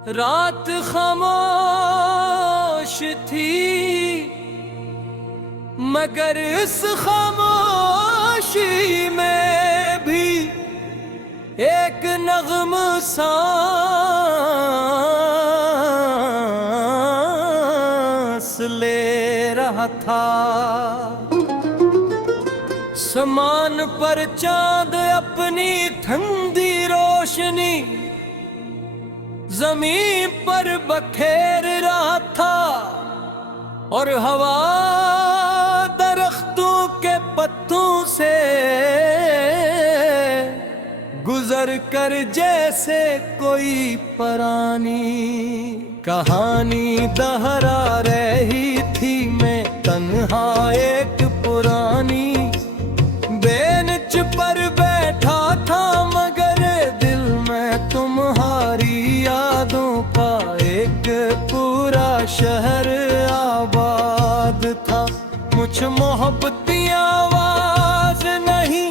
रात खामोश थी मगर इस खामोशी में भी एक नग़्म सांस ले रहा था। समान पर चांद अपनी ठंडी रोशनी जमीन पर बखेर रहा था और हवा दरख्तों के पत्तों से गुजर कर जैसे कोई पुरानी कहानी दोहरा रही थी। मैं तन्हा एक पुरानी बेंच पर बैठा था मगर दिल में तुम्हारी यादों का एक पूरा शहर आबाद था। मुझ मोहब्बती आवाज नहीं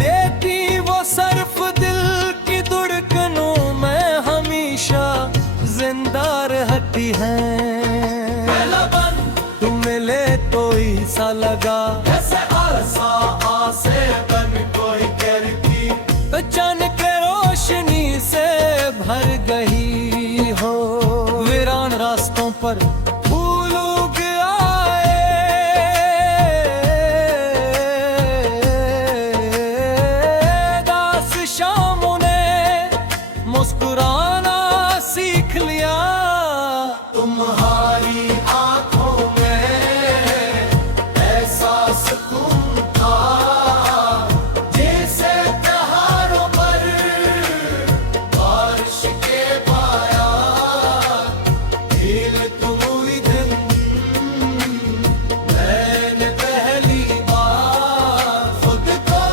देती वो सिर्फ दिल की धड़कनों में हमेशा जिंदा रहती है। तुम मिले तो ऐसा लगा जैसे आसे बन कोई करती अचानक रोशनी से भर गई हो। वीरान रास्तों पर फूल उग आए, दास शामों ने मुस्कुराना सीख लिया। तुम्हारी आंखों में ऐसा सुकून था जैसे पहाड़ों पर बारिश के बायात। दिल तुम हुई दिन मैंने पहली बार खुद को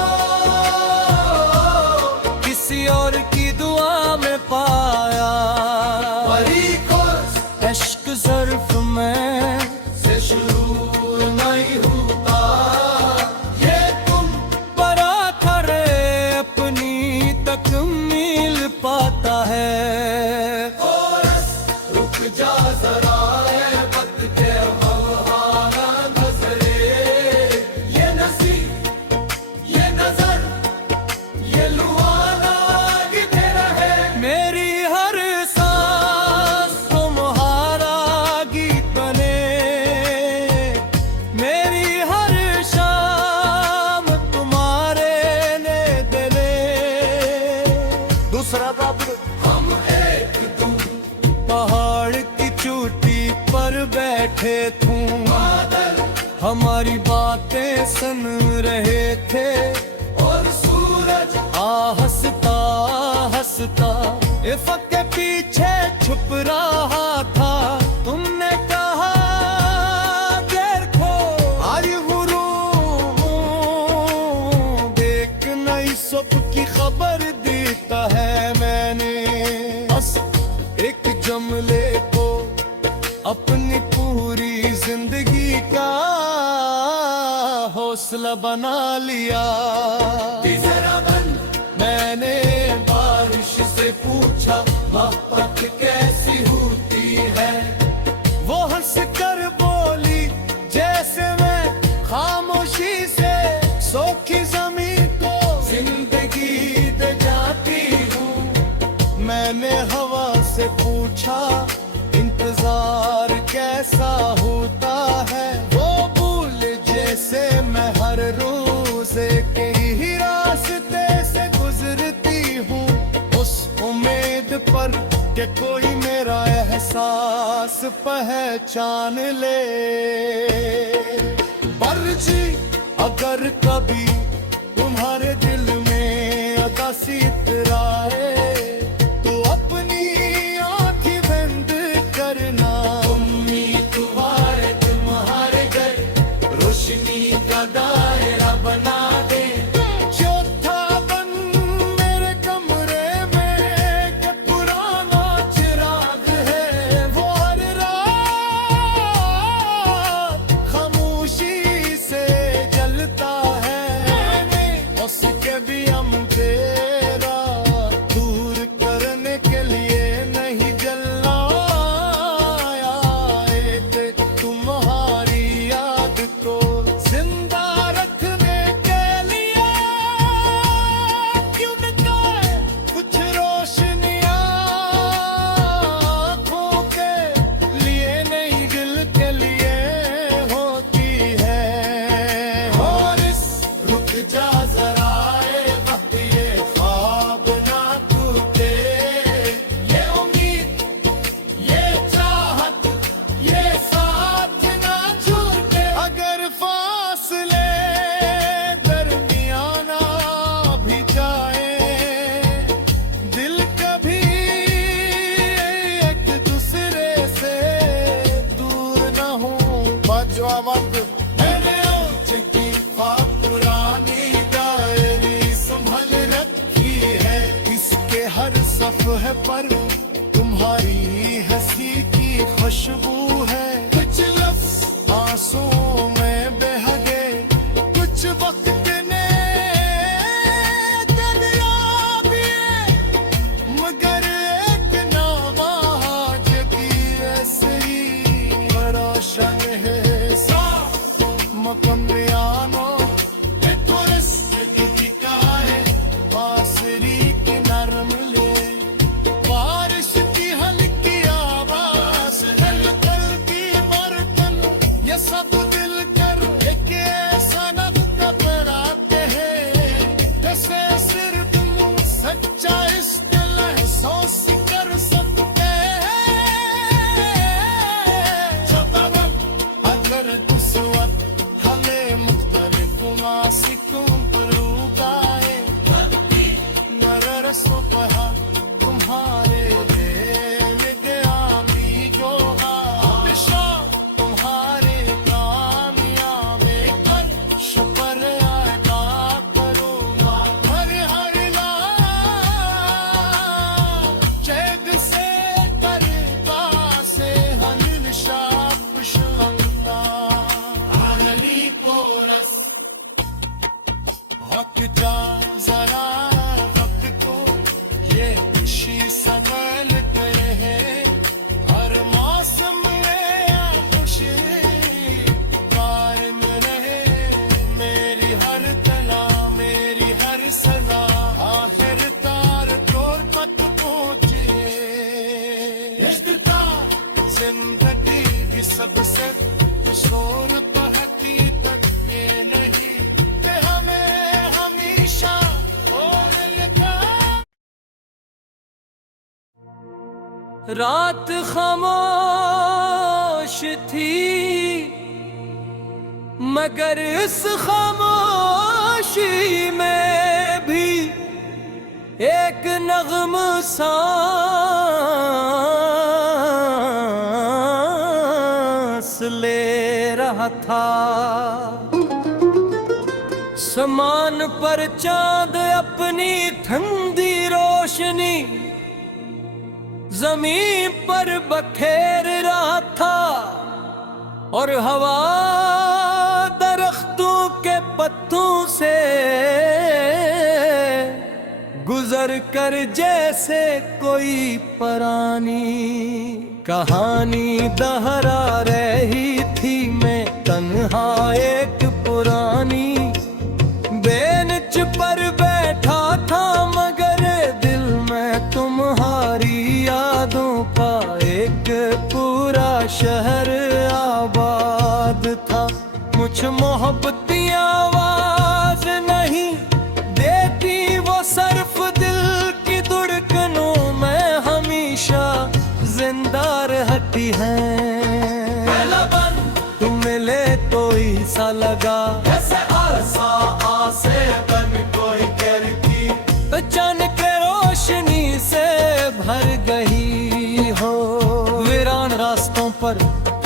किसी और की दुआ में पाया। इश्क ज़र्फ़ में से शुरू नहीं होता, ये तुम बरा करे अपनी तकमील पाता है। रुक जा जरा है वक्त के बहाना नजरे, ये नसी ये नजर ये लुआना किधर रहे। मेरी हर सांस तुम्हारा गीत बने, मेरी हर शाम तुम्हारे ने दिले। दूसरा बाब हम एक तुम पहाड़ की चोटी पर बैठे थे, बादल हमारी बातें सुन रहे थे और सूरज हंसता हंसता इफ़्क़ के पीछे छुप रहा था। तुमने कहा देखो आज गुरूब देख नई सुबह की खबर देता है। मैंने बस एक जुमले को अपनी पूरी जिंदगी का हौसला बना लिया। मैंने बारिश से पूछा मोहब्बत कैसी होती है, वो हंस कर बोली जैसे मैं खामोशी से सोखी जमीन को जिंदगी दे जाती हूँ। मैंने हवा से पूछा इंतजार कैसा होता है, वो भूल जैसे मैं हर रोज के ही रास्ते से गुजरती हूँ, उस उम्मीद पर कि कोई मेरा एहसास पहचान ले। पर जी अगर कभी तुम्हारे दिल में उदासी इतराए तो अपनी आँखें बंद करना। तुम्हारे घर रोशनी का दायरा बना दे। चौथा बन मेरे कमरे में के पुराना चिराग है, वो हर रात खामोशी से जलता है। उसके भी हम तेरा वक्त मैंने की पुरानी डायरी संभल रखी है, इसके हर सफ़े पर तुम्हारी हंसी की खुशबू है। कुछ लफ्ज़ आंसुओं में बह गए, कुछ वक्त ने दरिया दिए, मगर एक नाम आज भी ऐसी रोशन है। मकमरियानो ये तुरस्त का है, बांसुरी की नरम ले, बारिश की हल्की आवाज, हलचल की बर्तन, ये सब दिल कर एक ऐसा नक्शा बनाते हैं, जैसे सिर्फ सच्चा इश्क महसूस कर सकते हैं। अगर उस वक्त हमें मुख्तलिफ मासिकों पर उगाए, नर रसों पर तुम्हारे दिल गया भी जो हमेशा तुम्हारे कामयाबी पर शुक्र अदा करूँगा। हर हर चैद से करता से हमेशा खुश लगता। आगली कोरस हक जा जरा वक्त को, ये खुशी सबल कहे, हर मौसम में खुशी कार में रहे, मेरी हर तला मेरी हर सजा आखिर तार तोर तक पहुँचे। इश्क का जिंदगी की सबसे किशोर तो हकीकत ये नहीं कि हमें हमेशा और लिखा। रात खामोश थी, मगर इस खामोशी में भी एक नग़्म सांस ले रहा था। समान पर चांद अपनी ठंडी रोशनी जमीन पर बखेर रहा था, और हवा दरख्तों के पत्तों से गुजर कर जैसे कोई पुरानी कहानी दोहरा रही थी। मैं तन्हा एक पुरानी बेंच पर बैठा था, मगर दिल में तुम्हारी यादों का एक पूरा शहर आबाद था। मुझ मोहब्बती आवाज नहीं देती वो सिर्फ दिल की धड़कनों में हमेशा जिंदा रहती है। तुम मिले तो ऐसा लगा जैसे आसा आसे बन कोई कर की अचानक रोशनी से भर गई हो। वीरान रास्तों पर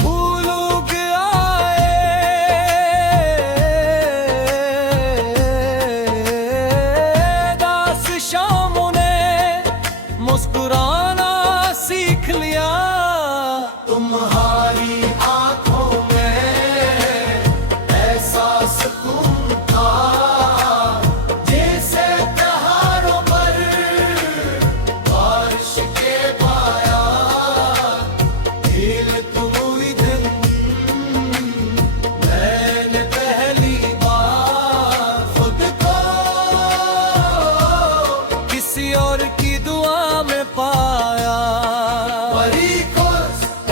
फूल उग आए, दास शामों ने मुस्कुराना सीख लिया। तुम्हारी आंखों में ऐसा सुकून था, जैसे पहाड़ों पर बारिश के पाया। दिल तुम दिन मैंने पहली बार खुद को किसी और की दुआ में पाया।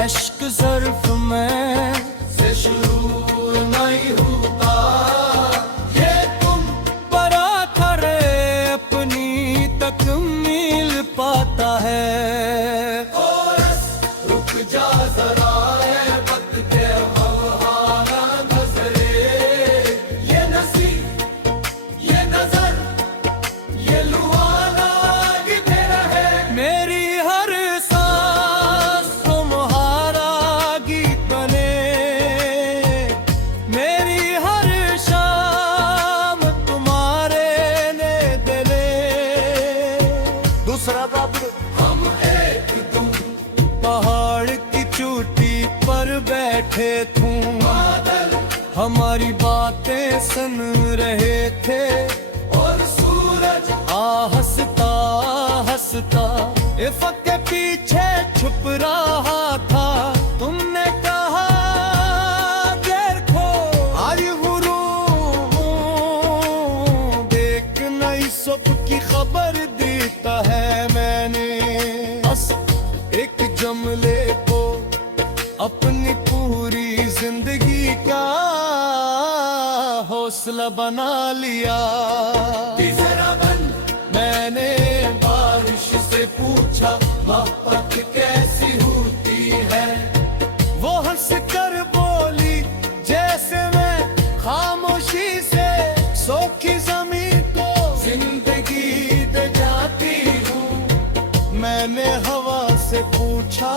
इश्क ज़र्फ़ में से शुरू नहीं होता, ये तुम परा करे अपनी तकमील पाता है। रुक जा जरा है वक्त के हवाना नजरे, ये नसीब ये नजर ये लुआना दूसरा दर्द। हम एक तुम पहाड़ की चोटी पर बैठे तुम, बादल हमारी बातें सुन रहे थे, और सूरज हंसता हंसता इफ़्क़ के पीछे छुप रहा था। तुमने कहा देखो आज गुरूर, देख नई सुबह की खबर देता है मैंने। बस एक जमले को अपनी पूरी जिंदगी का हौसला बना लिया। जरा बन मैंने बारिश से पूछा मोहब्बत कैसी होती है, वो हंस कर बोली जैसे मैं खामोशी से सोखी जमीन को जिंदगी दे जाती हूँ। मैंने हवा से पूछा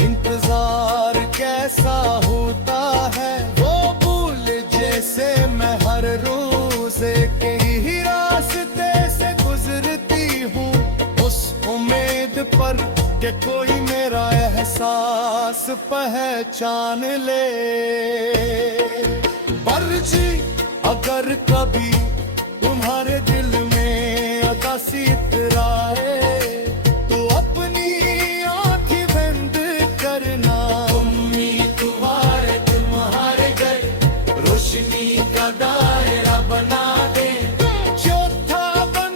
इंतजार कैसा होता है, वो भूल जैसे मैं हर रोज के ही रास्ते से गुजरती हूँ, उस उम्मीद पर कि कोई मेरा एहसास पहचान ले। बरजी अगर कभी तुम्हारे दिल में उदासी इतराए, तो अपनी आंखें बंद करना। तुम्हारे घर रोशनी का दायरा बना दे। चौथा बन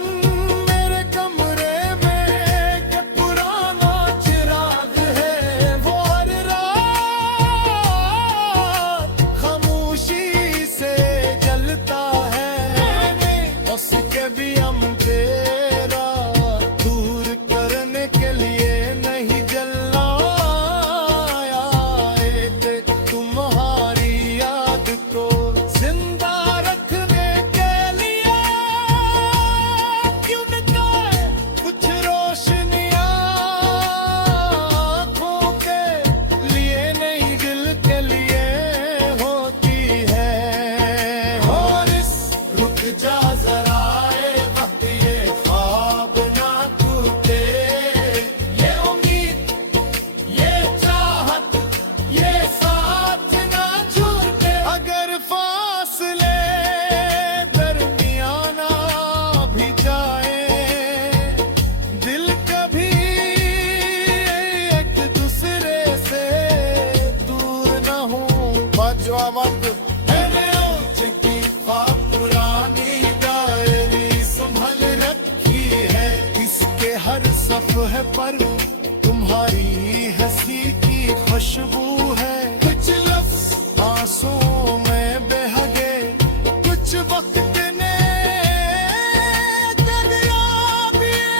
मेरे कमरे में के पुराना चिराग है, वो हर रात खामोशी से जलता है। उसके भी हम तेरा दूर करने के लिए नहीं जलाया, एक तुम्हारी याद को जिंदा रखने के लिए क्यों न जाए कुछ रोशनियां आँखों के लिए नहीं दिल के लिए होती है। और इस रुक जा जरा ए वक्त, ये ख्वाब ना टूटे, ये उम्मीद ये चाहत ये साथ ना छूटे। अगर फासले दरमियाना भी जाए, दिल कभी एक दूसरे से दूर न हो। बजवा मत मैंने ओझ की ख्वाब पुरानी डायरी संभल रखी है, इसके हर सफ़े पर तुम्हारी हंसी की खुशबू है। कुछ लफ्ज़ आंसुओं में बह गए, कुछ वक्त ने दरिया दिए,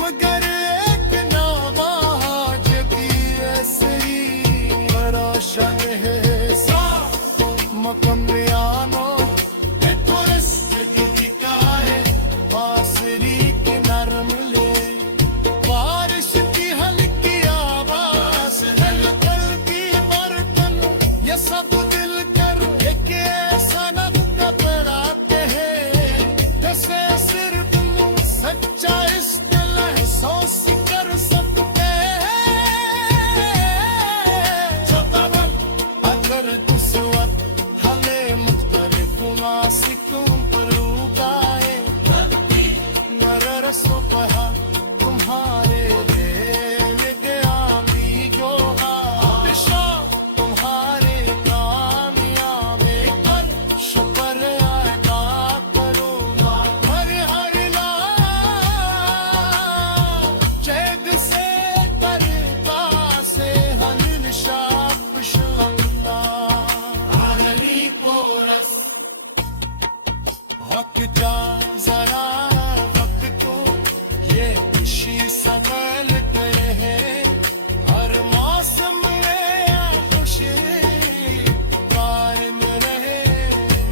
मगर एक नाम आज भी ऐसी रोशन है। मकम रियानो का है बांसुरी की नरम ले, बारिश की हल्की आवाज, हल्की बर्तन ये सब दिल कर एक ऐसा नब्ता बनाते हैं, जैसे सिर्फ सच्चा इस दिल एहसास कर सकते हैं। अगर उस वक्त हमें मुख्तलिफ मासिकों पर उगाए, मेरे रस्तों पर तुम्हारे ले गया मीगो दिशा, तुम्हारे कामयाबी पर शुक्र अदा करो। हर हर चैद से तरता से हनिल शाप शुलंता आगली कोरस हक जा जरा वक्त को, ये खुशी सबल गए हैं। हर मौसम में खुशी कायम रहे,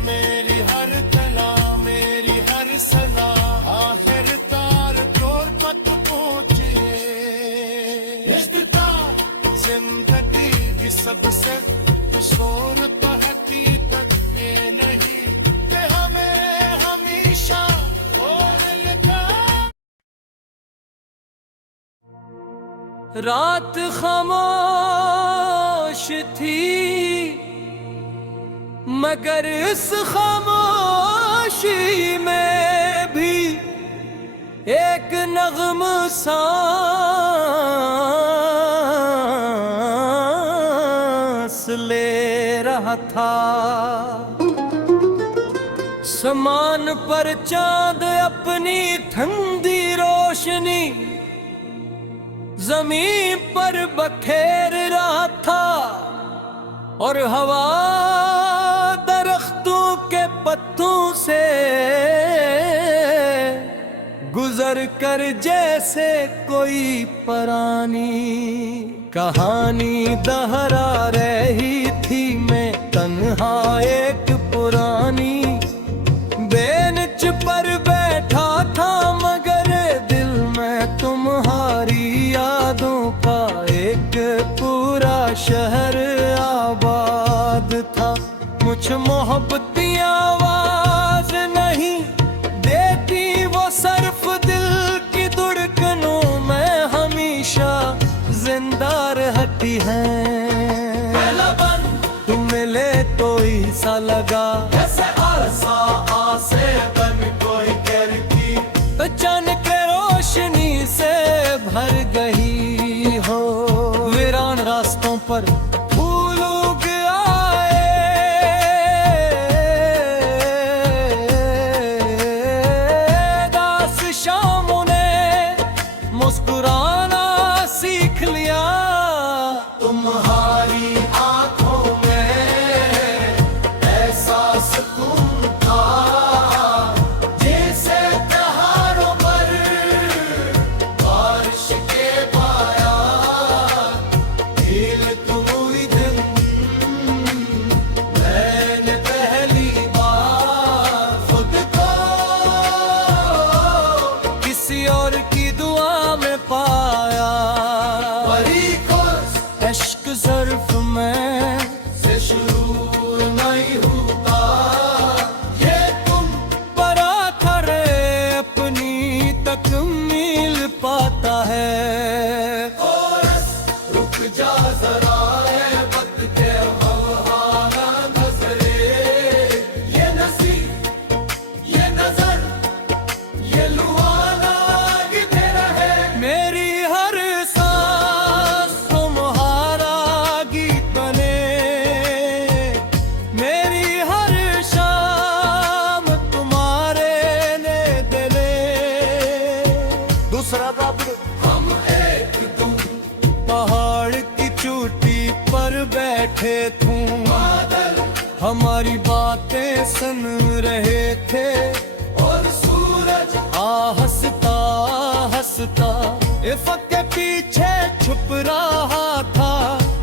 मेरी हर तला मेरी हर सजा आखिर तार तोर तक पहुँचे। जिंदगी की सबसे शोरत हकीकत में नहीं कि हमें रात खामोश थी मगर इस खामोशी में भी एक नग़्मा सांस ले रहा था। समान पर चांद अपनी ठंडी रोशनी जमीन पर बखेर रहा था और हवा दरख्तों के पत्तों से गुजर कर जैसे कोई पुरानी कहानी दोहरा रही थी। मैं तन्हा एक पुरानी बेंच पर बैठा था मगर दिल में तुम्हारी यादों का एक पूरा शहर आबाद था। मुझ मोहब्बती आवाज नहीं देती वो सिर्फ दिल की धड़कनों में हमेशा जिंदा रहती है। तुम मिले तो ऐसा लगा जैसे आसा आसे बन कोई करती अचानक रोशनी से भर गई हो। वीरान रास्तों पर फूल उग आए, दास शामों ने मुस्कुराना सीख लिया। तुम्हारी आंखों में ऐसा सुकून था जैसे पहाड़ों पर बारिश के बायात। दिल तुम हुई दिन मैंने पहली बार खुद को किसी और की दुआ में पाया। परी को इश्क ज़र्फ में से शुरू नहीं होता ये तुम बरा करे अपनी तकमील पाता है। कोरस रुक जा जरा है वक्त के हवाना नजरे। ये नसी ये नजर ये लुहाना किधर रहे। मेरी हर सांस तुम्हारा गीत बने, मेरी हर शाम तुम्हारे ने दिले। दूसरा रब हम एक तुम पहाड़ की चोटी पर बैठे थे, बादल हमारी बातें सुन रहे थे और सूरज हंसता हंसता इफ़्क के पीछे छुप रहा था।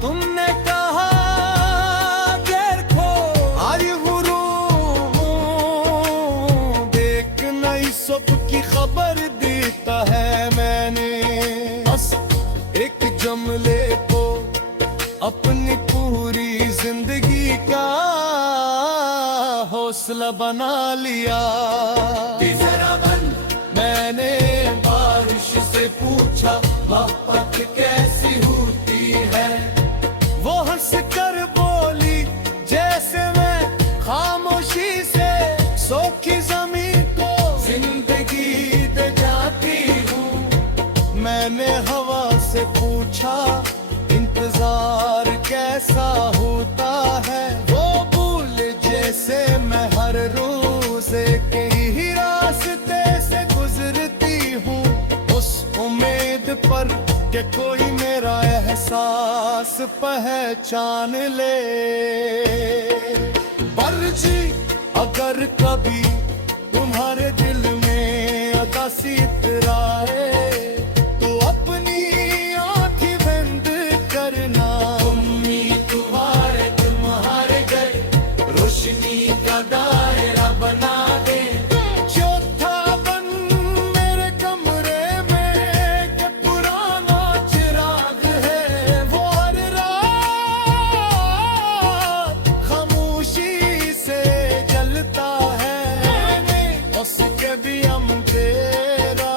तुमने कहा गैर खो आई गुरूर देख नई सुबह की खबर देता है। मैंने बस एक जमले को अपनी पूरी जिंदगी का हौसला बना लिया। जरा बन मैंने बारिश से पूछा मोहब्बत कैसी होती है। वो हंस कर बोली जैसे मैं खामोशी से सोखी जमीन को जिंदगी दे जाती हूँ मैंने हवा से पूछा इंतजार कैसा होता है। वो भूल जैसे मैं हर रोज के ही रास्ते से गुजरती हूँ उस उम्मीद पर कि कोई मेरा एहसास पहचान ले। पर जी अगर कभी तुम्हारे दिल में उदासी इतराए तो अपनी आंखें बंद करना। तुम्हारे घर रोशनी का दायरा बना दे। चौथा बन मेरे कमरे में के पुराना चिराग है। वो हर रात खामोशी से जलता है। उसके भी हम तेरा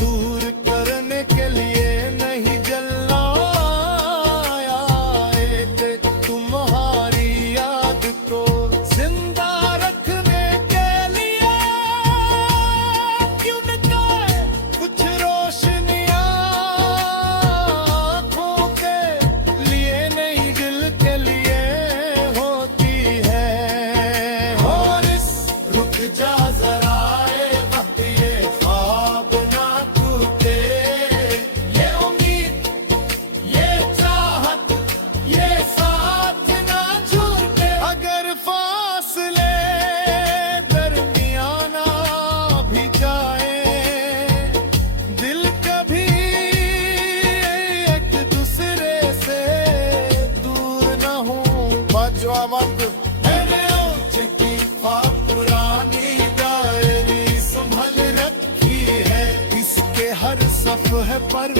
तू सफ है पर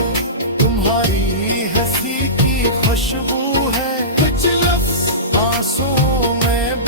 तुम्हारी हंसी की खुशबू है, कुछ लफ्ज़ आंसुओं में